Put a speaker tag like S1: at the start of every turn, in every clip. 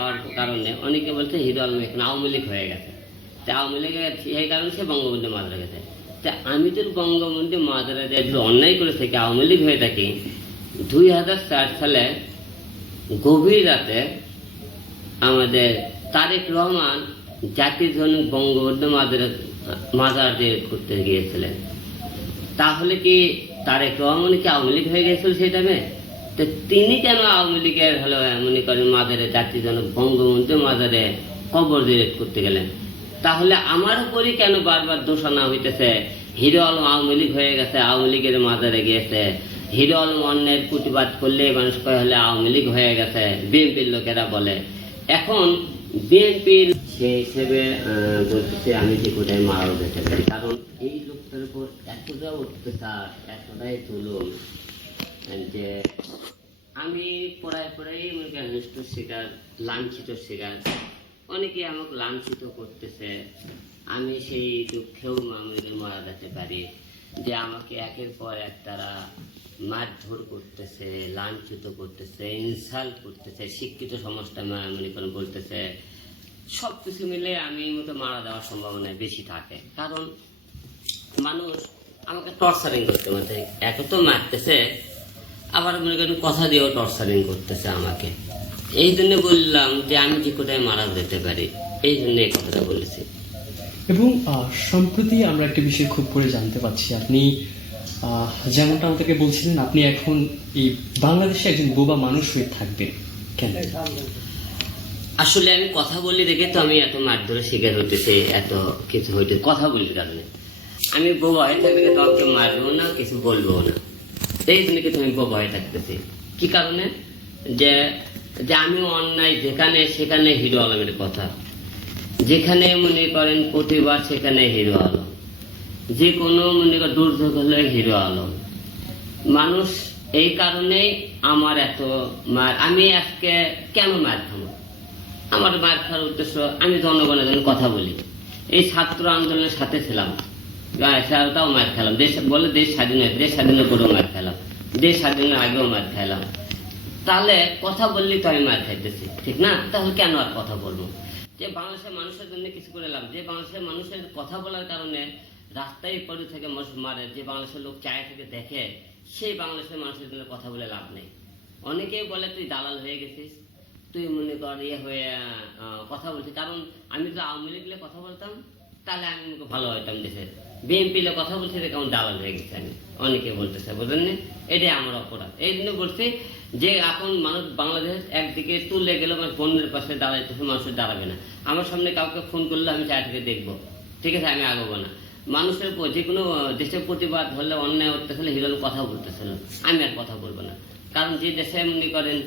S1: যাওয়ার কারণে অনেকে বলছে হিরো আলম এখন আওয়ামী লীগ হয়ে গেছে। তা আওয়ামী লীগের সেই কারণে সে বঙ্গবন্ধু মাদারে গেছে। তা আমি তো বঙ্গবন্ধু মাদারে যদি অন্যায় করে থাকি, আওয়ামী লীগ হয়ে থাকি, দুই হাজার চার সালে গভীর রাতে আমাদের তারেক রহমান জাতির জন্য বঙ্গবন্ধু মাদারে মাজার দিয়ে করতে গিয়েছিলেন। তাহলে কি তারেক রহমান কি আওয়ামী লীগ হয়ে গেছিল সেই টাইমে তো তিনি কেন আওয়ামী লীগের হলো মনে করেন মাদারে জাতির জন্য বঙ্গবন্ধু মাদারে কবর দিয়ে করতে গেলেন? তাহলে আমার উপরই কেন বারবার দোষানা হইতেছে? হিরো আলম আওয়ামী লীগ হয়ে গেছে, আওয়ামী লীগের মাদারে গিয়েছে। হিরো আলম অন্যের প্রতিবাদ করলে মানুষ কয় হলে আওয়ামী লীগ হয়ে গেছে, বিএনপির লোকেরা বলে। এখন বিএনপির সেই হিসেবে বলতেছে, আমি যে কোথায় মারাও যেতে পারি। কারণ এই লোকটার উপর এতটা অত্যাচার, এতটাই তুলন যে আমি পড়ায় পড়াই মনে করেন নিষ্ঠুর শিকার, লাঞ্ছিত শিকার। অনেকে আমাকে লাঞ্ছিত করতেছে। আমি সেই দুঃখেও আমাদের মারা যেতে পারি যে আমাকে একের পর এক তারা মারধর করতেছে, লাঞ্ছিত করতেছে ইনসাল্ট করতেছে, শিক্ষিত সমাজটা মনে করেন বলতেছে। সব কিছু মিলে আমি মতো মারা যাওয়ার সম্ভাবনা বেশি থাকে। কারণ মানুষ আমাকে টর্চারিং করতে পারছে এত তো মারতেছে আবার মনে করেন কথা দিয়েও টর্চারিং করতেছে আমাকে। এই জন্য বললাম যে আমি যে কোথায় মারা যেতে পারি এই জন্য এই কথাটা বলেছি।
S2: এবং সম্প্রতি আমরা একটা বিষয় খুব করে জানতে পাচ্ছি আপনি যেমনটা আমাদেরকে বলছিলেন আপনি এখন এই বাংলাদেশে একজন বোবা মানুষ হয়ে থাকবেন কেন?
S1: আসলে আমি কথা বলি দেখে তো আমি এত মারধরের শিকার হইতেছে এত কিছু হইতে কথা বলি কারণে। আমি বোবা হয়ে থাকলে তো কেউ মারবো না কিছু বলব না। এই জন্য কিন্তু আমি হয়ে থাকতেছি। কি কারণে? যে যে আমি অন্যায় যেখানে, সেখানে হিরো আলমের কথা। যেখানে মনে করেন প্রতিবাদ সেখানে হিরো আলম। যে কোনো মনে করেন দুর্যোগ হলে হিরো আলম। মানুষ এই কারণেই আমার এত মার, আমি আজকে কেন মার খাব? আমার মার খাওয়ার উদ্দেশ্য, আমি জনগণের কথা বলি। এই ছাত্র আন্দোলনের সাথে ছিলাম। তাও মার খেলাম। দেশ, বলে দেশ স্বাধীন দেশ স্বাধীনের পরেও মার খেলাম। দেশ স্বাধীনের আগেও মার খেলাম। তাহলে কথা বললেই তো আমি মার খাইতেছি, ঠিক না? তাহলে কেন আর কথা বলব? যে বাংলাদেশের মানুষের জন্য কিছু করে যে বাংলাদেশের মানুষের কথা বলার কারণে রাস্তায় পড়ে থেকে মানুষ মারে, যে বাংলাদেশের লোক চায় থেকে দেখে, সেই বাংলাদেশের মানুষের জন্য কথা বলে লাভ নেই। অনেকেই বলে, তুই দালাল হয়ে গেছিস, তুই মনে কর ইয়ে হয়ে কথা বলছিস। কারণ আমি তো আওয়ামী লীগলে কথা বলতাম তাহলে আমি ভালো হইতাম দেশের বিএনপি লে কথা বলছে কেমন দালাল হয়ে গেছে আমি অনেকে বলতেছে, বুঝলেন? এটাই আমার অপরাধ। এই জন্য বলছি যে এখন মানুষ বাংলাদেশ একদিকে তুলে গেলে আমার বোনের পাশে দাঁড়াইতেছে, মানুষের দাঁড়াবে না। আমার সামনে কাউকে ফোন করলে আমি চাই থেকে দেখব। ঠিক আছে, আমি আগাবো না। মানুষের যে কোনো দেশের প্রতিবাদ হলে, অন্যায় করতেছিল হিরোল কথা বলতেছিল আমি আর কথা বলব না। কারণ যে দেশে মনে করেন,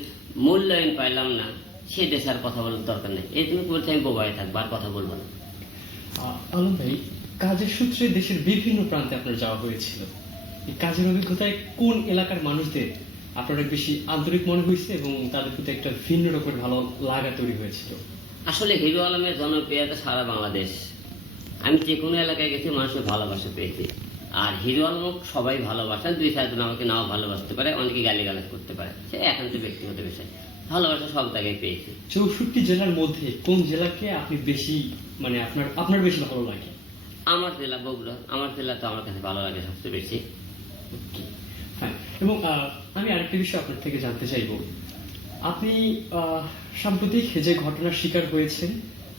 S1: মূল্যায়ন পাইলাম না, সে দেশে আর কথা বলার দরকার নেই। এই জন্য বলছি আমি বোবাই থাকব, আর কথা বলব না।
S2: আলম ভাই, কাজের সূত্রে দেশের বিভিন্ন প্রান্তে আপনার যাওয়া হয়েছিল। এই কাজের অভিজ্ঞতায় কোন এলাকার মানুষদের আপনার বেশি আন্তরিক মনে হয়েছে এবং তাদের প্রতি একটা ভিন্ন রকমের ভালো লাগা তৈরি হয়েছিল?
S1: আসলে হিরো আলমের জনপ্রিয়তা সারা বাংলাদেশ। আমি যে কোনো এলাকায় গেছি মানুষের ভালোবাসা পেয়েছি। আর হিরো আলম সবাই ভালোবাসেন দুই চারজন আমাকে নাও ভালোবাসতে পারে, অনেকে গালি গালাজ করতে পারে। সে একান্ত ব্যক্তিগত বিষয়। ভালোবাসা সব জায়গায় পেয়েছি।
S2: চৌষট্টি জেলার মধ্যে কোন জেলাকে আপনি বেশি মানে আপনার আপনার বেশি ভালো লাগে?
S1: আমার জেলা বগুড়া আমার জেলা তো আমার কাছে ভালো লাগে সবচেয়ে বেশি।
S2: হ্যাঁ এবং আমি আরেকটা বিষয় আপনার থেকে জানতে চাইব। আপনি সাম্প্রতিক যে ঘটনার শিকার হয়েছেন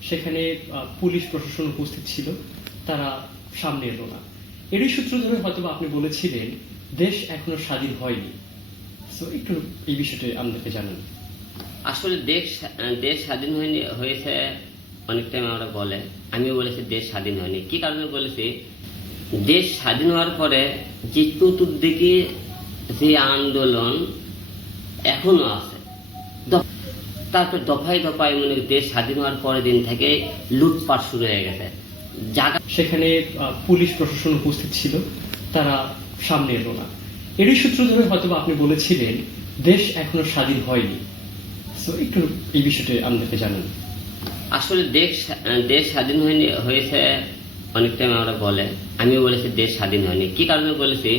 S2: সেখানে পুলিশ প্রশাসন উপস্থিত ছিল তারা সামনে এলো না। এরই সূত্র ধরে হয়তো আপনি বলেছিলেন দেশ এখনও স্বাধীন হয়নি। তো একটু এই বিষয়টি আমাদেরকে জানান।
S1: আসলে দেশ দেশ স্বাধীন হয়নি, হয়েছে অনেক টাইম আমরা বলে। আমিও বলেছি দেশ স্বাধীন হয়নি। কি কারণে বলেছি? দেশ স্বাধীন হওয়ার পরে যে চতুর্দিকে যে আন্দোলন এখনও আছে তারপর দফায় দফায় মানে দেশ স্বাধীন হওয়ার পরের দিন থেকে লুটপাট শুরু হয়ে গেছে। জায়গা
S2: সেখানে পুলিশ প্রশাসন উপস্থিত ছিল, তারা সামনে এলো না। এরই সূত্র ধরে হয়তো আপনি বলেছিলেন, দেশ এখনও স্বাধীন হয়নি। তো একটু এই বিষয়টি আমাদেরকে জানান।
S1: আসলে দেশ দেশ স্বাধীন হয়নি হয়েছে অনেক টাইম আমরা বলে। আমিও বলেছি দেশ স্বাধীন হয়নি। কি কারণে বলেছি?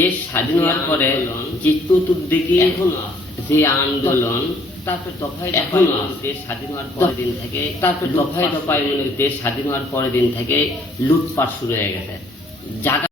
S1: দেশ স্বাধীন হওয়ার পরে যে চতুর্দিকে যে আন্দোলন তারপর দফায় এখনও দেশ স্বাধীন হওয়ার পরের দিন থেকে তারপর দফায় দফায় মনে দেশ স্বাধীন হওয়ার পরের দিন থেকে লুটপাট শুরু হয়ে গেছে। জায়গা